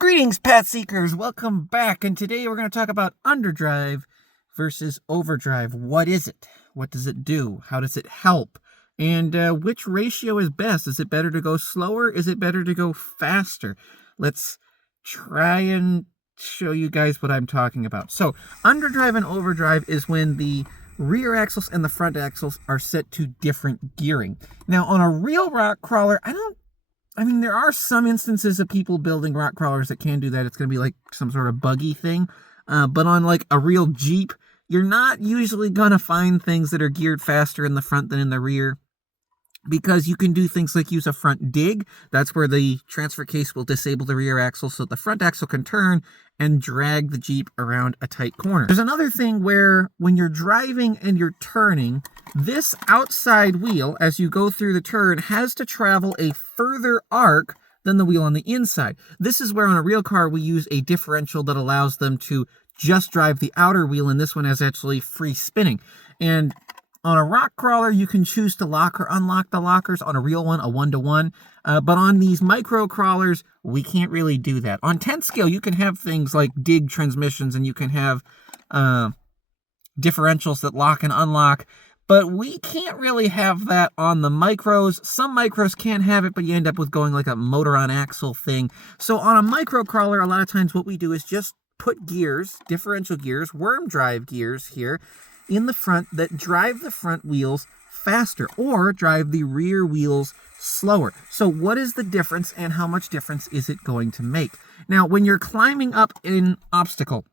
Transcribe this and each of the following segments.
Greetings, Path Seekers! Welcome back, and today we're going to talk about underdrive versus overdrive. What is it? What does it do? How does it help? And which ratio is best? Is it better to go slower? Is it better to go faster? Let's try and show you guys what I'm talking about. So, underdrive and overdrive is when the rear axles and the front axles are set to different gearing. Now, on a real rock crawler, there are some instances of people building rock crawlers that can do that. It's going to be like some sort of buggy thing. But on like a real Jeep, you're not usually going to find things that are geared faster in the front than in the rear, because you can do things like use a front dig. That's where the transfer case will disable the rear axle so the front axle can turn and drag the Jeep around a tight corner. There's another thing where when you're driving and you're turning, this outside wheel, as you go through the turn, has to travel a further arc than the wheel on the inside. This is where on a real car we use a differential that allows them to just drive the outer wheel, and this one has actually free spinning. And on a rock crawler, you can choose to lock or unlock the lockers. On a real one, a 1-to-1. But on these micro crawlers, we can't really do that. On 10 scale, you can have things like dig transmissions, and you can have differentials that lock and unlock. But we can't really have that on the micros. Some micros can have it, but you end up with going like a motor on axle thing. So on a micro crawler, a lot of times what we do is just put gears, differential gears, worm drive gears here, in the front that drive the front wheels faster or drive the rear wheels slower. So what is the difference, and how much difference is it going to make? Now, when you're climbing up an obstacle,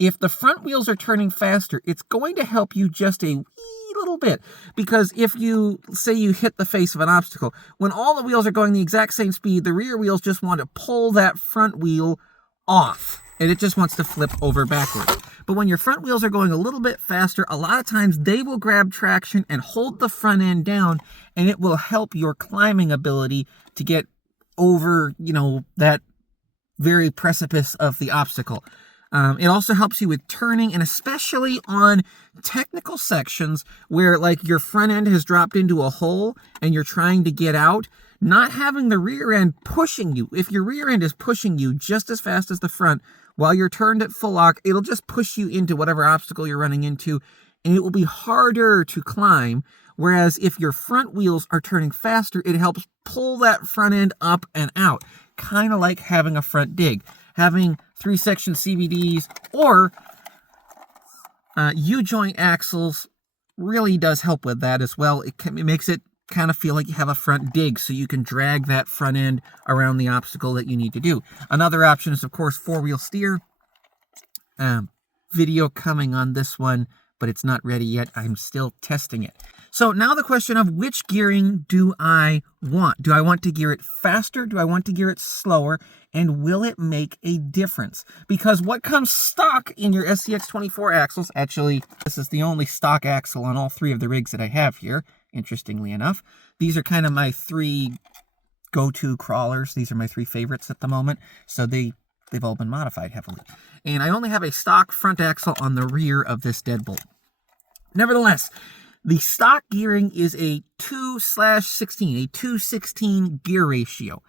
if the front wheels are turning faster, it's going to help you just a wee little bit. Because if you, say you hit the face of an obstacle, when all the wheels are going the exact same speed, the rear wheels just want to pull that front wheel off, and it just wants to flip over backwards. But when your front wheels are going a little bit faster, a lot of times they will grab traction and hold the front end down, and it will help your climbing ability to get over, that very precipice of the obstacle. It also helps you with turning, and especially on technical sections where like your front end has dropped into a hole and you're trying to get out, not having the rear end pushing you. If your rear end is pushing you just as fast as the front while you're turned at full lock, it'll just push you into whatever obstacle you're running into, and it will be harder to climb. Whereas if your front wheels are turning faster, it helps pull that front end up and out. Kind of like having a front dig. Having 3-section CVDs or U-joint axles really does help with that as well. It makes it kind of feel like you have a front dig, so you can drag that front end around the obstacle that you need to do. Another option is, of course, 4-wheel steer. Video coming on this one, but it's not ready yet. I'm still testing it. So now the question of which gearing do I want? Do I want to gear it faster? Do I want to gear it slower? And will it make a difference? Because what comes stock in your SCX24 axles, actually, this is the only stock axle on all 3 of the rigs that I have here, interestingly enough. These are kind of my 3 go-to crawlers. These are my 3 favorites at the moment. So they've all been modified heavily. And I only have a stock front axle on the rear of this deadbolt. Nevertheless, the stock gearing is a 2/16, a 2/16 gear ratio.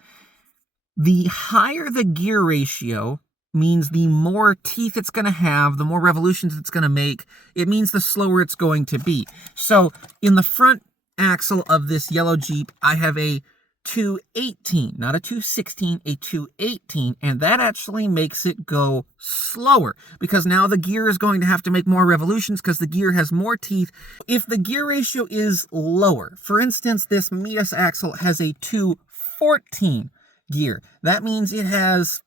The higher the gear ratio means the more teeth it's going to have, the more revolutions it's going to make. It means the slower it's going to be. So in the front axle of this yellow Jeep, I have a 2/18, not a 2/16, a 2/18, and that actually makes it go slower because now the gear is going to have to make more revolutions because the gear has more teeth. If the gear ratio is lower, for instance, this Midas axle has a 2/14 gear. That means it has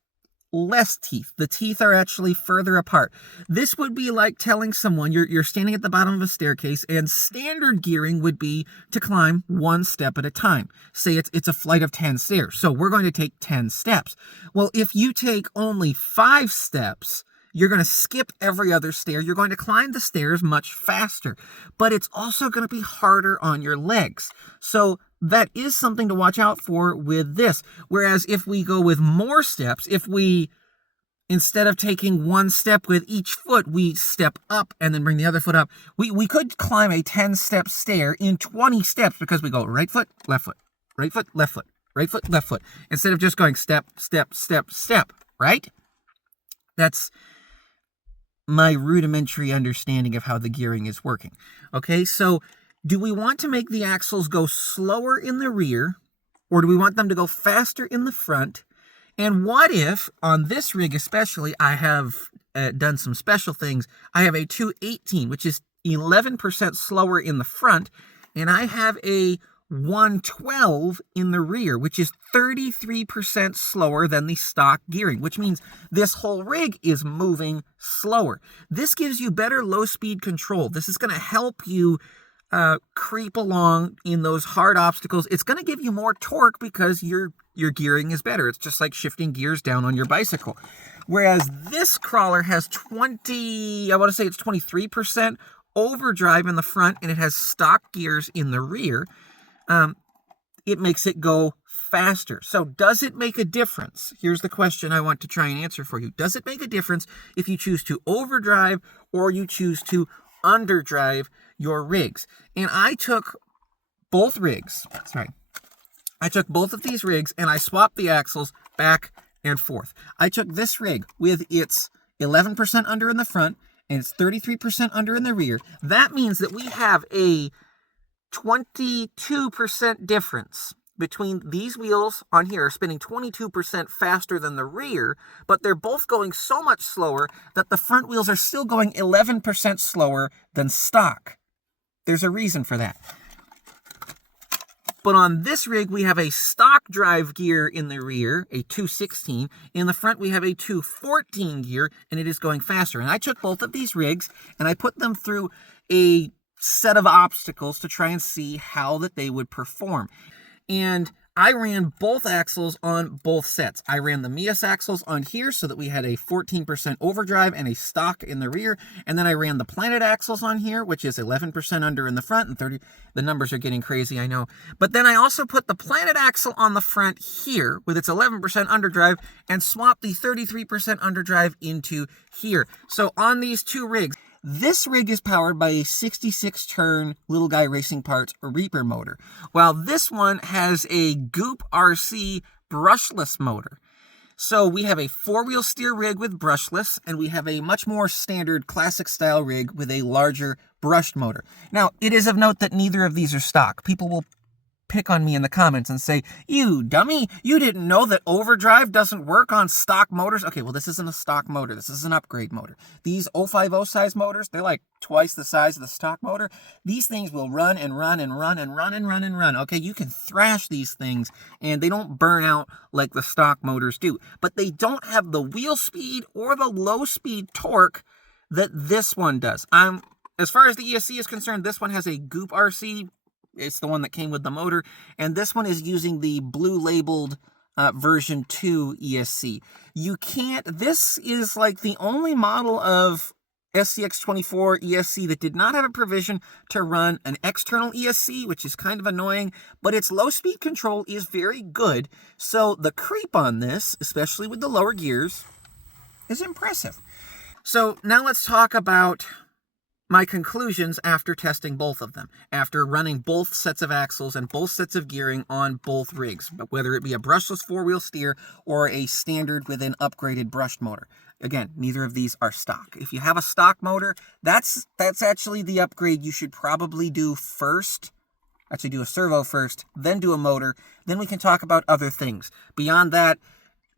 less teeth. The teeth are actually further apart. This would be like telling someone you're standing at the bottom of a staircase, and standard gearing would be to climb 1 step at a time. Say it's a flight of 10 stairs. So we're going to take 10 steps. Well, if you take only 5 steps, you're going to skip every other stair. You're going to climb the stairs much faster, but it's also going to be harder on your legs. So that is something to watch out for with this. Whereas if we go with more steps, if we, instead of taking 1 step with each foot, we step up and then bring the other foot up, we could climb a 10-step stair in 20 steps because we go right foot, left foot, right foot, left foot, right foot, left foot, instead of just going step, step, step, step, right? That's my rudimentary understanding of how the gearing is working. Okay, so do we want to make the axles go slower in the rear, or do we want them to go faster in the front? And what if, on this rig especially, I have done some special things. I have a 218, which is 11% slower in the front, and I have a 112 in the rear, which is 33% slower than the stock gearing, which means this whole rig is moving slower. This gives you better low-speed control. This is going to help you creep along in those hard obstacles. It's going to give you more torque because your gearing is better. It's just like shifting gears down on your bicycle. Whereas this crawler has 23% overdrive in the front, and it has stock gears in the rear. It makes it go faster. So does it make a difference? Here's the question I want to try and answer for you. Does it make a difference if you choose to overdrive or you choose to underdrive your rigs? And I took both rigs. Sorry. I took both of these rigs and I swapped the axles back and forth. I took this rig with its 11% under in the front and it's 33% under in the rear. That means that we have a 22% difference between these wheels on here, spinning 22% faster than the rear, but they're both going so much slower that the front wheels are still going 11% slower than stock. There's a reason for that. But on this rig, we have a stock drive gear in the rear, a 216. In the front, we have a 214 gear, and it is going faster. And I took both of these rigs, and I put them through a set of obstacles to try and see how that they would perform. And I ran both axles on both sets. I ran the Mias axles on here so that we had a 14% overdrive and a stock in the rear. And then I ran the Planet axles on here, which is 11% under in the front and 30. The numbers are getting crazy, I know. But then I also put the Planet axle on the front here with its 11% underdrive and swapped the 33% underdrive into here. So on these two rigs, this rig is powered by a 66-turn Little Guy Racing Parts Reaper motor, while this one has a Goop RC brushless motor. So we have a four-wheel steer rig with brushless, and we have a much more standard classic-style rig with a larger brushed motor. Now, it is of note that neither of these are stock. People will pick on me in the comments and say, "You dummy, you didn't know that overdrive doesn't work on stock motors." Okay, well, this isn't a stock motor. This is an upgrade motor. These 050 size motors, they're like twice the size of the stock motor. These things will run and run and run and run and run and run. Okay, you can thrash these things and they don't burn out like the stock motors do. But they don't have the wheel speed or the low speed torque that this one does. As far as the ESC is concerned, this one has a Goop RC. It's the one that came with the motor, and this one is using the blue labeled version 2 ESC. This is like the only model of SCX24 ESC that did not have a provision to run an external ESC, which is kind of annoying, but its low speed control is very good. So the creep on this, especially with the lower gears, is impressive. So now let's talk about my conclusions after testing both of them, after running both sets of axles and both sets of gearing on both rigs, whether it be a brushless four-wheel steer or a standard with an upgraded brushed motor. Again, neither of these are stock. If you have a stock motor, that's actually the upgrade you should probably do first. Actually do a servo first, then do a motor, then we can talk about other things. Beyond that,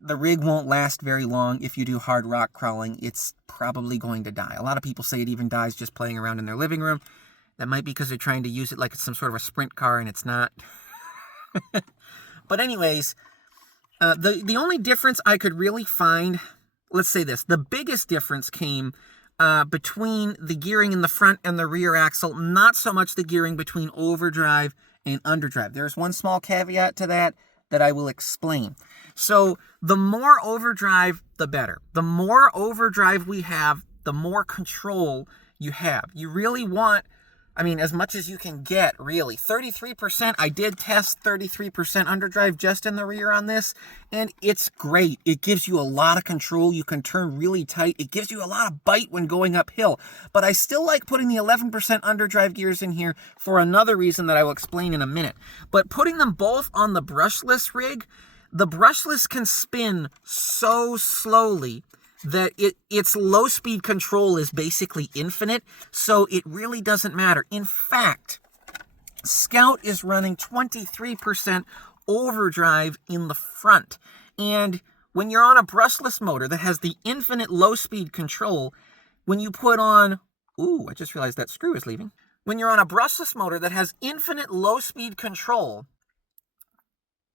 the rig won't last very long. If you do hard rock crawling, it's probably going to die. A lot of people say it even dies just playing around in their living room. That might be because they're trying to use it like it's some sort of a sprint car, and it's not. But anyways, the only difference I could really find, let's say this, the biggest difference came between the gearing in the front and the rear axle, not so much the gearing between overdrive and underdrive. There's one small caveat to that I will explain. So the more overdrive, the better. The more overdrive we have, the more control you have. You really want I mean, as much as you can get, really. 33%, I did test 33% underdrive just in the rear on this, and it's great. It gives you a lot of control. You can turn really tight. It gives you a lot of bite when going uphill. But I still like putting the 11% underdrive gears in here for another reason that I will explain in a minute. But putting them both on the brushless rig, the brushless can spin so slowly that its low speed control is basically infinite, so it really doesn't matter. In fact, Scout is running 23% overdrive in the front, and when you're on a brushless motor that has the infinite low speed control, when you put on, ooh, I just realized that screw is leaving. When you're on a brushless motor that has infinite low speed control,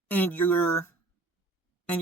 and you're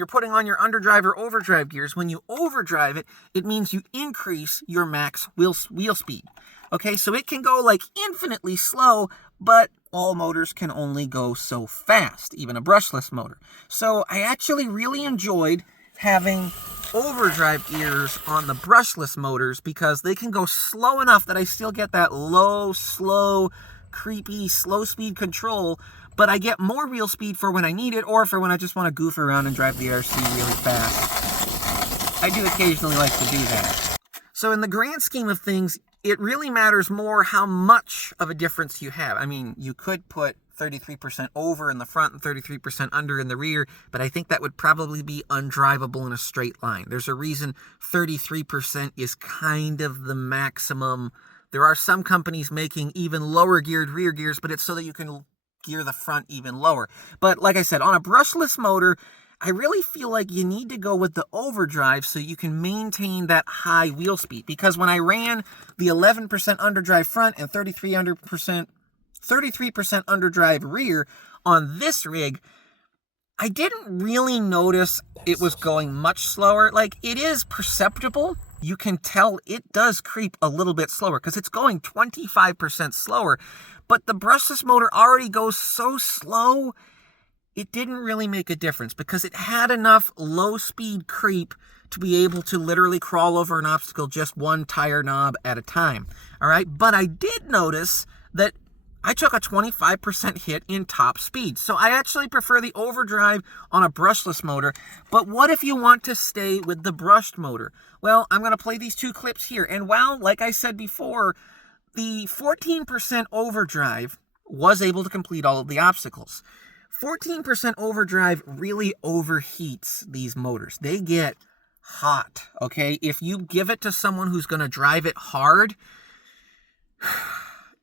putting on your underdrive or overdrive gears, when you overdrive it, it means you increase your max wheel speed. Okay, so it can go like infinitely slow, but all motors can only go so fast, even a brushless motor. So I actually really enjoyed having overdrive gears on the brushless motors because they can go slow enough that I still get that low, slow, creepy, slow speed control, but I get more wheel speed for when I need it or for when I just want to goof around and drive the RC really fast. I do occasionally like to do that. So in the grand scheme of things, it really matters more how much of a difference you have. I mean, you could put 33% over in the front and 33% under in the rear, but I think that would probably be undrivable in a straight line. There's a reason 33% is kind of the maximum. There are some companies making even lower geared rear gears, but it's so that you can gear the front even lower. But like I said, on a brushless motor, I really feel like you need to go with the overdrive so you can maintain that high wheel speed. Because when I ran the 11% underdrive front and 33% underdrive rear on this rig, I didn't really notice it was going much slower. Like, it is perceptible. You can tell it does creep a little bit slower because it's going 25% slower. But the brushless motor already goes so slow, it didn't really make a difference because it had enough low speed creep to be able to literally crawl over an obstacle just one tire knob at a time. All right, but I did notice that I took a 25% hit in top speed. So I actually prefer the overdrive on a brushless motor. But what if you want to stay with the brushed motor? Well, I'm going to play these two clips here. And while, like I said before, the 14% overdrive was able to complete all of the obstacles. 14% overdrive really overheats these motors. They get hot, okay? If you give it to someone who's going to drive it hard,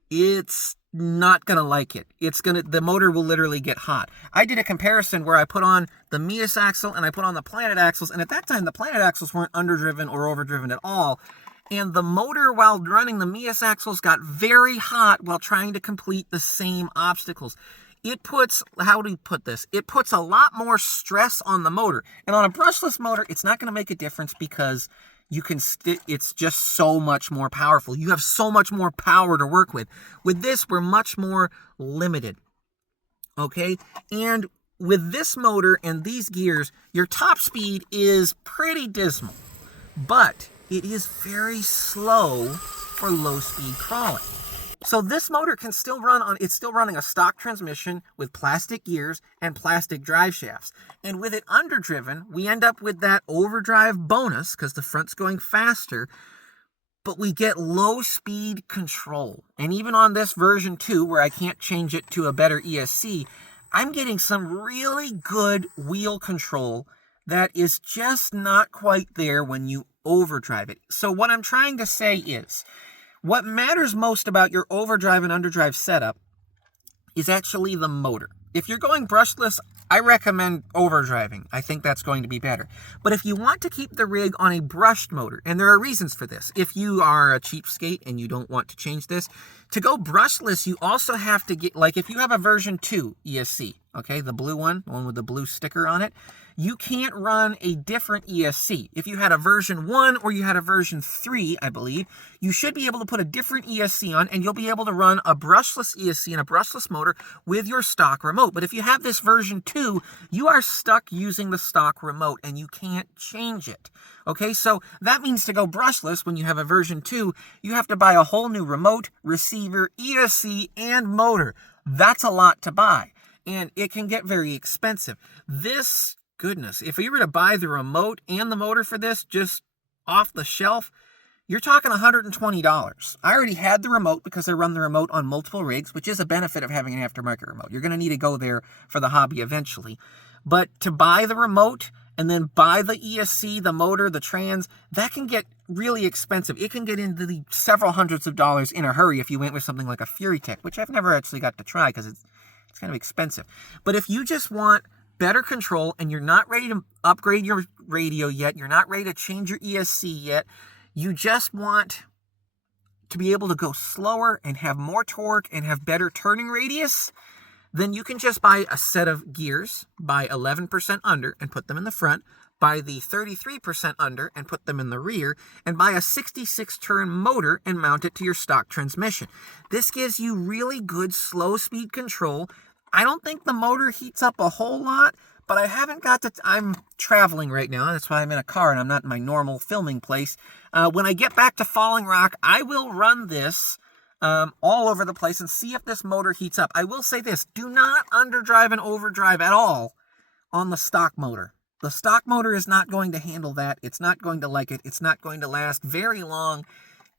it's not going to like it. The motor will literally get hot. I did a comparison where I put on the Mias axle and I put on the Planet axles, and at that time the Planet axles weren't underdriven or overdriven at all. And the motor, while running the Mias axles, got very hot while trying to complete the same obstacles. It puts, how do you put this? It puts a lot more stress on the motor. And on a brushless motor, it's not going to make a difference because you can it's just so much more powerful. You have so much more power to work with. With this, we're much more limited. Okay? And with this motor and these gears, your top speed is pretty dismal. But it is very slow for low speed crawling. So this motor can still run on, it's still running a stock transmission with plastic gears and plastic drive shafts. And with it underdriven, we end up with that overdrive bonus because the front's going faster, but we get low speed control. And even on this version 2, where I can't change it to a better ESC, I'm getting some really good wheel control that is just not quite there when you overdrive it. So what I'm trying to say is, what matters most about your overdrive and underdrive setup is actually the motor. If you're going brushless, I recommend overdriving. I think that's going to be better. But if you want to keep the rig on a brushed motor, and there are reasons for this. If you are a cheapskate and you don't want to change this, to go brushless, you also have to get, like if you have a version 2 ESC, okay, the blue one, the one with the blue sticker on it, you can't run a different ESC. If you had a version 1 or you had a version 3, I believe, you should be able to put a different ESC on, and you'll be able to run a brushless ESC and a brushless motor with your stock remote. But if you have this version 2, you are stuck using the stock remote, and you can't change it. Okay, so that means to go brushless, when you have a version 2, you have to buy a whole new remote, receiver, ESC, and motor. That's a lot to buy, and it can get very expensive. This, goodness, if you were to buy the remote and the motor for this just off the shelf, you're talking $120. I already had the remote because I run the remote on multiple rigs, which is a benefit of having an aftermarket remote. You're going to need to go there for the hobby eventually. But to buy the remote and then buy the ESC, the motor, the trans, that can get really expensive. It can get into the several hundreds of dollars in a hurry if you went with something like a FuryTech, which I've never actually got to try because it's kind of expensive. But if you just want better control and you're not ready to upgrade your radio yet, you're not ready to change your ESC yet, you just want to be able to go slower and have more torque and have better turning radius, then you can just buy a set of gears, buy 11% under and put them in the front, buy the 33% under and put them in the rear, and buy a 66-turn motor and mount it to your stock transmission. This gives you really good slow speed control. I don't think the motor heats up a whole lot, but I haven't got to... I'm traveling right now. That's why I'm in a car and I'm not in my normal filming place. When I get back to Falling Rock, I will run this all over the place and see if this motor heats up. I will say this. Do not underdrive and overdrive at all on the stock motor. The stock motor is not going to handle that. It's not going to like it. It's not going to last very long,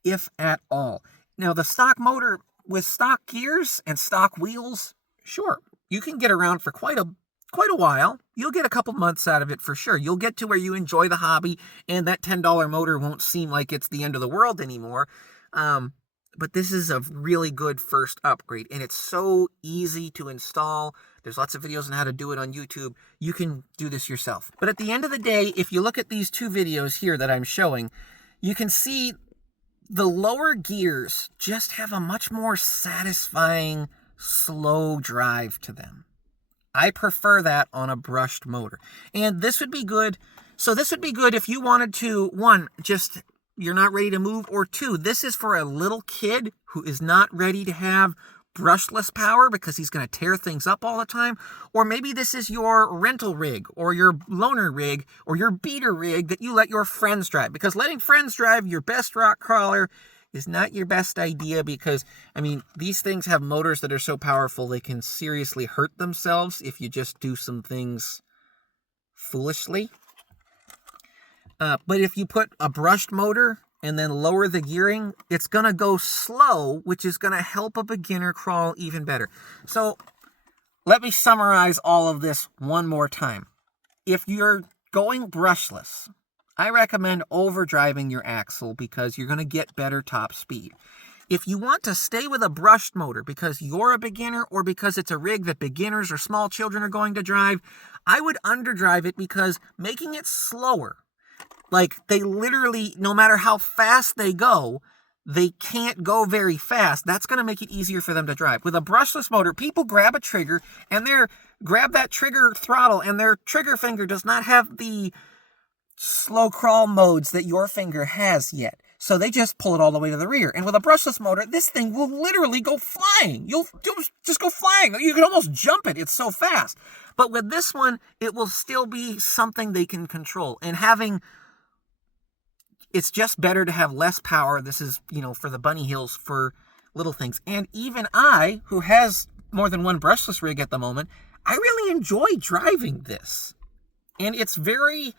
if at all. Now, the stock motor with stock gears and stock wheels, sure, you can get around for quite a while. You'll get a couple months out of it for sure. You'll get to where you enjoy the hobby and that $10 motor won't seem like it's the end of the world anymore. But this is a really good first upgrade, and it's so easy to install. There's lots of videos on how to do it on YouTube. You can do this yourself. But at the end of the day, if you look at these two videos here that I'm showing, you can see the lower gears just have a much more satisfying slow drive to them. I prefer that on a brushed motor. And this would be good. So this would be good if you wanted to, one, just you're not ready to move, or two, this is for a little kid who is not ready to have brushless power because he's going to tear things up all the time. Or maybe this is your rental rig or your loaner rig or your beater rig that you let your friends drive, because letting friends drive your best rock crawler is not your best idea, because, I mean, these things have motors that are so powerful they can seriously hurt themselves if you just do some things foolishly. But if you put a brushed motor and then lower the gearing, it's going to go slow, which is going to help a beginner crawl even better. So let me summarize all of this one more time. If you're going brushless, I recommend overdriving your axle because you're going to get better top speed. If you want to stay with a brushed motor because you're a beginner or because it's a rig that beginners or small children are going to drive, I would underdrive it, because making it slower, like they literally, no matter how fast they go, they can't go very fast. That's going to make it easier for them to drive. With a brushless motor, people grab a trigger and grab that trigger throttle, and their trigger finger does not have the slow crawl modes that your finger has yet. So they just pull it all the way to the rear. And with a brushless motor, this thing will literally go flying. You'll just go flying. You can almost jump it. It's so fast. But with this one, it will still be something they can control. And it's just better to have less power. This is, for the bunny hills, for little things. And even I, who has more than one brushless rig at the moment, I really enjoy driving this. And it's very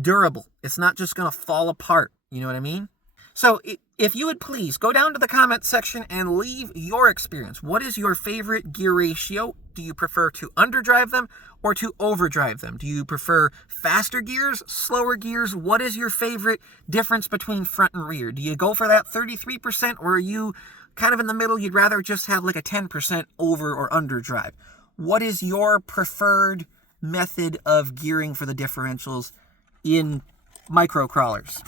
durable. It's not just going to fall apart. You know what I mean? So if you would please go down to the comment section and leave your experience. What is your favorite gear ratio? Do you prefer to underdrive them or to overdrive them? Do you prefer faster gears, slower gears? What is your favorite difference between front and rear? Do you go for that 33%, or are you kind of in the middle? You'd rather just have like a 10% over or underdrive. What is your preferred method of gearing for the differentials in micro crawlers?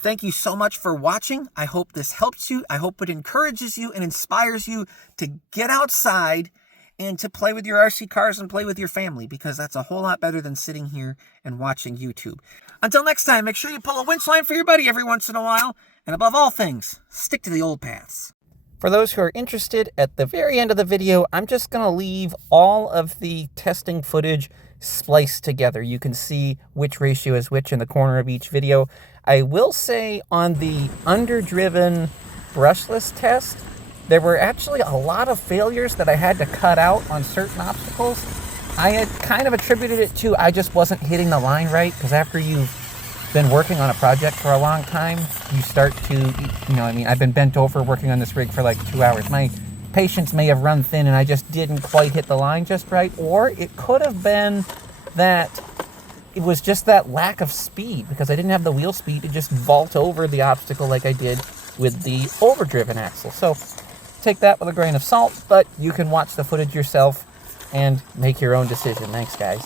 Thank you so much for watching. I hope this helps you. I hope it encourages you and inspires you to get outside and to play with your RC cars and play with your family, because that's a whole lot better than sitting here and watching YouTube. Until next time, make sure you pull a winch line for your buddy every once in a while, and above all things, stick to the old paths. For those who are interested, at the very end of the video, I'm just going to leave all of the testing footage spliced together. You can see which ratio is which in the corner of each video. I will say on the underdriven brushless test, there were actually a lot of failures that I had to cut out on certain obstacles. I had kind of attributed it to I just wasn't hitting the line right, because after you've been working on a project for a long time, you start to, I've been bent over working on this rig for like 2 hours. My patience may have run thin and I just didn't quite hit the line just right, or it could have been that it was just that lack of speed, because I didn't have the wheel speed to just vault over the obstacle like I did with the overdriven axle. So take that with a grain of salt, but you can watch the footage yourself and make your own decision. Thanks, guys.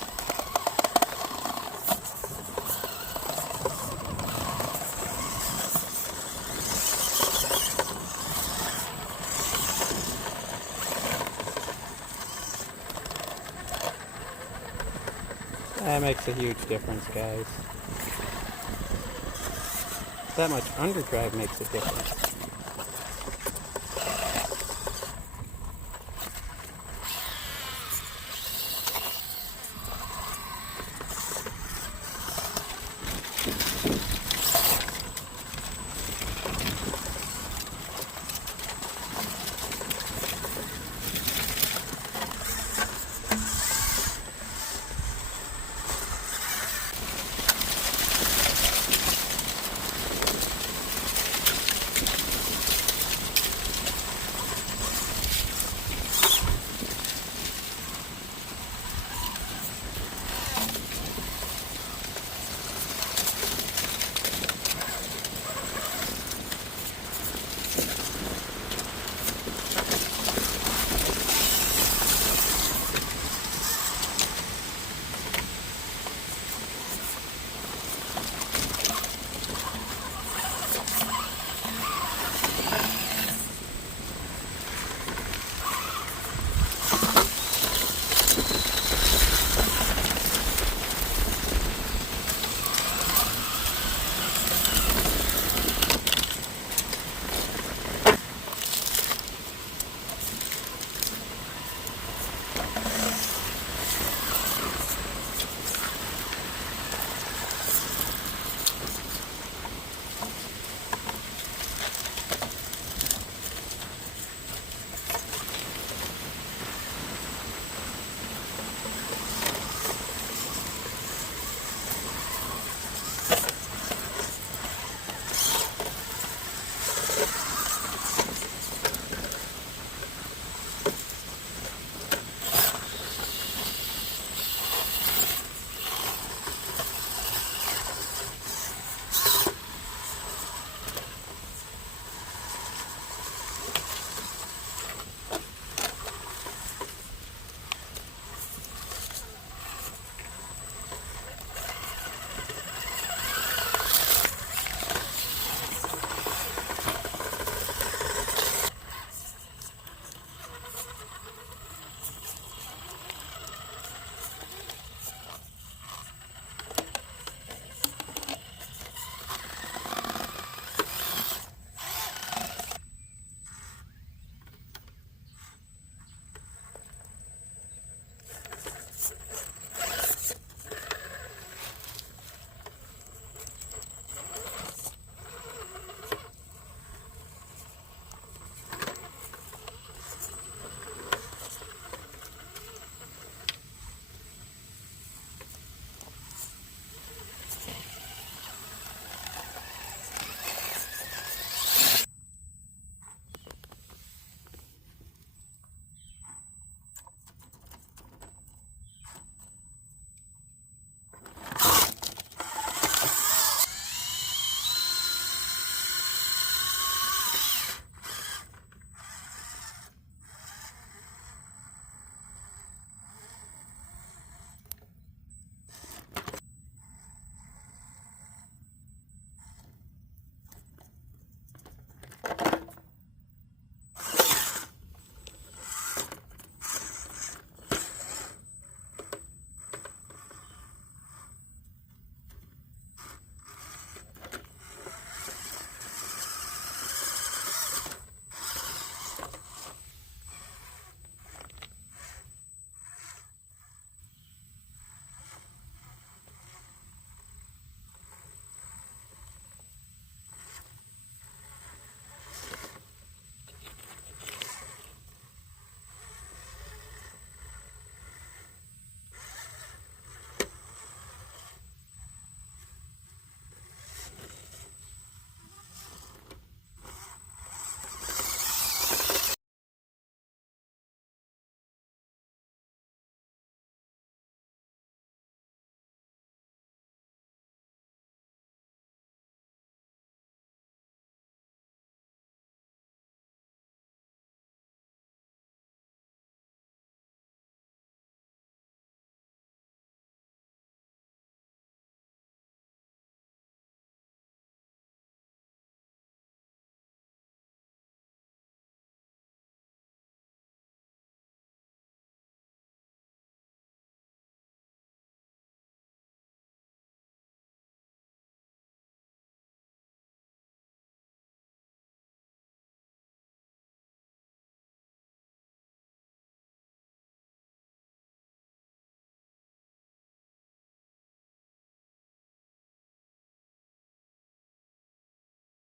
That makes a huge difference, guys. That much underdrive makes a difference.